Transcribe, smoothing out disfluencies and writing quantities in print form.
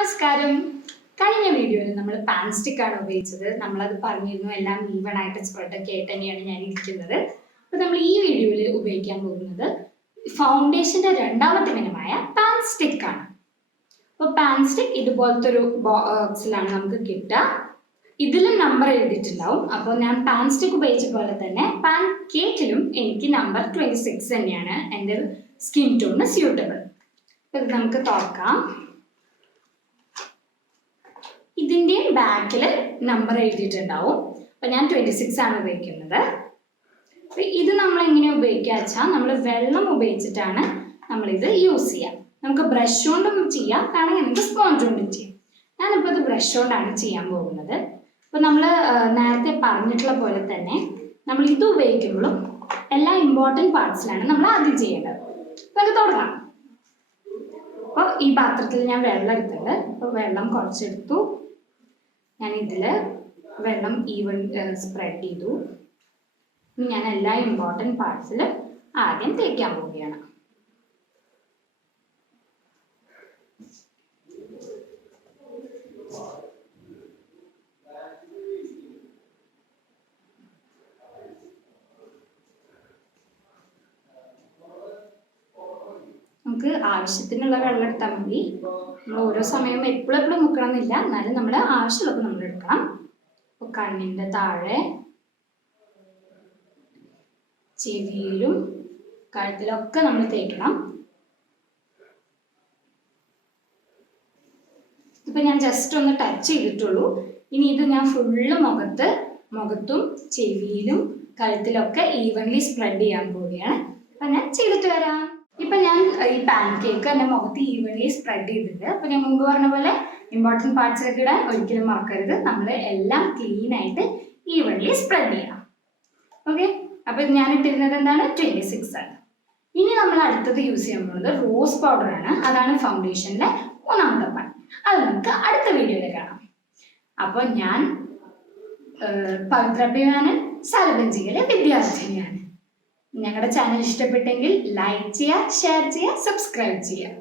നമസ്കാരം. കഴിഞ്ഞ വീഡിയോയിൽ നമ്മൾ പാൻ സ്റ്റിക്ക് ആണ് ഉപയോഗിച്ചത്. നമ്മളത് പറഞ്ഞിരുന്നു എല്ലാം ഈവൺ ആയിട്ട് സ്പ്രെഡ് ഒക്കെ ആയിട്ട് തന്നെയാണ് ഞാൻ ഇരിക്കുന്നത്. അപ്പോൾ നമ്മൾ ഈ വീഡിയോയിൽ ഉപയോഗിക്കാൻ പോകുന്നത് ഫൗണ്ടേഷന്റെ രണ്ടാമത്തെ ഇനമായ പാൻ സ്റ്റിക്ക് ആണ്. അപ്പോൾ പാൻ സ്റ്റിക്ക് ഇതുപോലത്തെ ഒരു ബോക്സിലാണ് നമുക്ക് കിട്ടുക. ഇതിലും നമ്പർ എഴുതിയിട്ടുണ്ടാവും. അപ്പോൾ ഞാൻ പാൻ സ്റ്റിക്ക് ഉപയോഗിച്ച പോലെ തന്നെ പാൻ കേക്കിലും എനിക്ക് നമ്പർ 26 തന്നെയാണ് എൻ്റെ സ്കിൻ ടോണിന് സ്യൂട്ടബിൾ. ഇത് നമുക്ക് തുറക്കാം. ഇതിൻ്റെയും ബാക്കിൽ നമ്പർ എഴുതിയിട്ടുണ്ടാവും. അപ്പം ഞാൻ 26 ആണ് ഉപയോഗിക്കുന്നത്. അപ്പം ഇത് നമ്മൾ എങ്ങനെയാണ് ഉപയോഗിക്കുക വെച്ചാൽ നമ്മൾ വെള്ളം ഉപയോഗിച്ചിട്ടാണ് നമ്മളിത് യൂസ് ചെയ്യുക. നമുക്ക് ബ്രഷ് കൊണ്ടും ചെയ്യാം, വേണമെങ്കിൽ നമുക്ക് സ്പോഞ്ച് കൊണ്ടും ചെയ്യാം. ഞാനിപ്പോൾ ഇത് ബ്രഷ് കൊണ്ടാണ് ചെയ്യാൻ പോകുന്നത്. അപ്പോൾ നമ്മൾ നേരത്തെ പറഞ്ഞിട്ടുള്ള പോലെ തന്നെ നമ്മൾ ഇത് ഉപയോഗിക്കുമ്പോഴും എല്ലാ ഇമ്പോർട്ടൻറ്റ് പാർട്സിലാണ് നമ്മൾ ആദ്യം ചെയ്യേണ്ടത്. നമുക്ക് തുടങ്ങാം. അപ്പോൾ ഈ പാത്രത്തിൽ ഞാൻ വെള്ളം എടുത്തിട്ടുണ്ട്. അപ്പോൾ വെള്ളം കുറച്ചെടുത്തു. ഞാൻ ഇതിൽ വെള്ളം ഈവൻ സ്പ്രെഡ് ചെയ്തു. ഇനി ഞാൻ എല്ലാ ഇമ്പോർട്ടൻറ്റ് പാർട്സിലും ആദ്യം തേക്കാൻ പോവുകയാണ്. നമുക്ക് ആവശ്യത്തിനുള്ള വെള്ളം എടുത്താൽ മതി. നമ്മൾ ഓരോ സമയവും എപ്പോഴും മുക്കണം എന്നില്ല, എന്നാലും നമ്മൾ ആവശ്യമുള്ളപ്പോൾ നമ്മൾ എടുക്കണം. അപ്പോൾ കണ്ണിൻ്റെ താഴെ, ചെവിയിലും കഴുത്തിലൊക്കെ നമ്മൾ തേക്കണം. ഇപ്പം ഞാൻ ജസ്റ്റ് ഒന്ന് ടച്ച് ചെയ്തിട്ടുള്ളൂ. ഇനി ഇത് ഞാൻ ഫുള്ള് മുഖത്തും ചെവിയിലും കഴുത്തിലൊക്കെ ഈവൻലി സ്പ്രെഡ് ചെയ്യാൻ പോവുകയാണ്. അപ്പം ഞാൻ ചെയ്തിട്ട് വരാം. ഇപ്പൊ ഞാൻ ഈ പാൻ കേക്ക് എൻ്റെ മുഖത്ത് ഈവൻലി സ്പ്രെഡ് ചെയ്തിട്ടുണ്ട്. അപ്പൊ ഞാൻ മുമ്പ് പറഞ്ഞ പോലെ ഇമ്പോർട്ടൻറ്റ് പാർട്സിലൊക്കെ ഇടാൻ ഒരിക്കലും മറക്കരുത്. നമ്മൾ എല്ലാം ക്ലീൻ ആയിട്ട് ഈവൻലി സ്പ്രെഡ് ചെയ്യണം. ഓക്കെ, അപ്പൊ ഞാൻ ഇട്ടിരുന്നത് എന്താണ് 26 ആണ്. ഇനി നമ്മൾ അടുത്തത് യൂസ് ചെയ്യാൻ പോകുന്നത് റോസ് പൗഡർ ആണ്. അതാണ് ഫൗണ്ടേഷനിലെ മൂന്നാമത്തെ പണി. അത് നമുക്ക് അടുത്ത വീഡിയോയിൽ കാണാം. അപ്പോൾ ഞാൻ പവിത്ര പി സാലബഞ്ചിയിലെ വിദ്യാർത്ഥിനിയാണ്. ഞങ്ങളുടെ ചാനൽ ഇഷ്ടപ്പെട്ടെങ്കിൽ ലൈക്ക് ചെയ്യുക, ഷെയർ ചെയ്യുക, സബ്സ്ക്രൈബ് ചെയ്യുക.